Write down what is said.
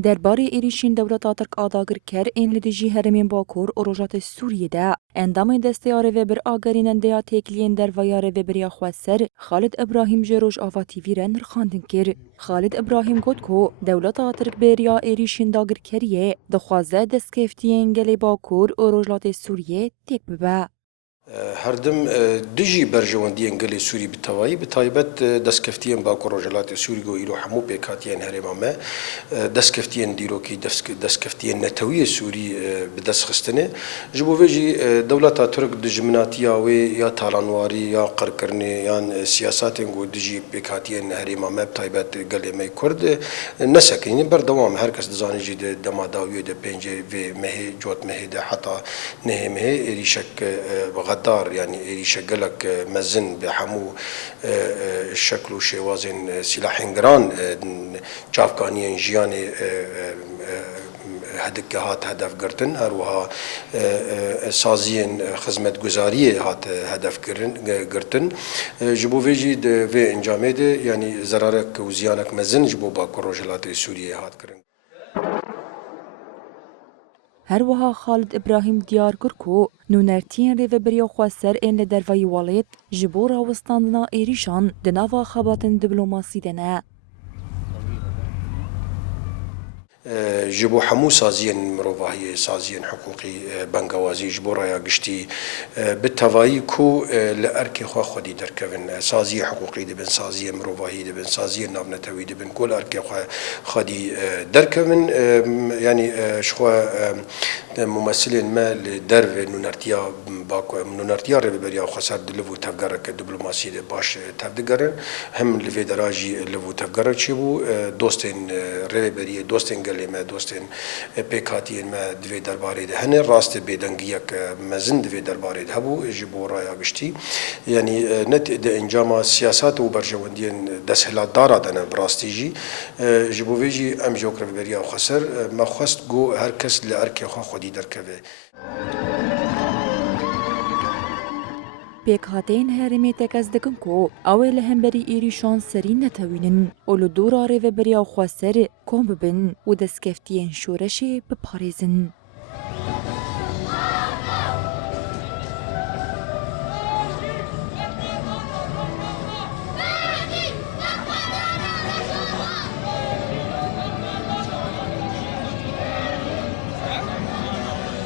درباره ایریشین دولت ترک آداگر کر این لدیجی هرمین باکور و روژات سوریه ده اندام دستیاره و بر آگریننده یا تکلین در ویاره و بریا خواسر خالد ابراهیم جروج آوا تیوی را نرخاندن کر. خالد ابراهیم گفت که دولت ترک بریا ایریشین داگر کریه دخوازه دستکفتی انگلی باکور و روژات سوریه تک ببه. هردم دجی برجواندی انگلی سوری بتوایی بتایبت دستکفتیان با کروجلات سوری گو ایرو همو پیکاتیان هرما ما دستکفتیان دیروکی دستکفتیان نتوی سوری بدست خستنه جبو ویجی دولت ترک دجمناتیا و یا تالانواری یا قرکرنی یا سیاست گو دجی پیکاتیان هرما ما بتایبت گلی می کرد نسکینی بردوام هر کس دزانی جد دماداوی د پنجه و مه جوت مه ده حتی نه مه ایشک غدار يعني يشغلك مزن بحمو الشكل وشوازن سلاحين جران جافكانيين جياني هدك هات هدف گرتن هروها سازين خدمت گزاري هات هدف گرتن جبو ويجي في انجامه يعني زرارك وزيانك مزن جبو با كروجلات سوريا هات کرن. هر وها خالد ابراهیم دیار کرد که نونرتین ریو بریا خواسر این لدروی والید جبور هاوستاندنا ایریشان دناوا خباتن دیپلماسی دنه. جبو حمو سازين مروفاهي سازين حقوقي بنغوازي جبورا يا قشتي بالتوائي كو لأركي خوا خودي دركفن سازي حقوقي دبن سازي مروفاهي دبن سازي نافنتوي دبن كل أركي خوا خودي دركفن يعني شخوا ممثلين ما لدرب نونرتيا باكو نونرتيا ربيبريا خسر دلفو تفجرك دبلوماسي باش تفجرن هم لفي دراجي لفو تفجرك شبو دوستين ربيبريا دوستين ما دوستين پیکاتین ما دوی درباره ده هنر راست بیدنگیک مزن دوی درباره ده هبو جبورا یا گشتی یعنی نت ده انجام سیاست و برجواندین دسهلات دارا دنه براستیجی جبویجی ام جوکر بریا خسر ما خواست گو هر کس لارکی خوا خودی درکوه. پیکاتین هرمی تکز دکن کو اویل هم بری ایریشان سری نتوینن اولو دوراره و بریا خواسر کم ببن و دستکفتین شورشی بپاریزن.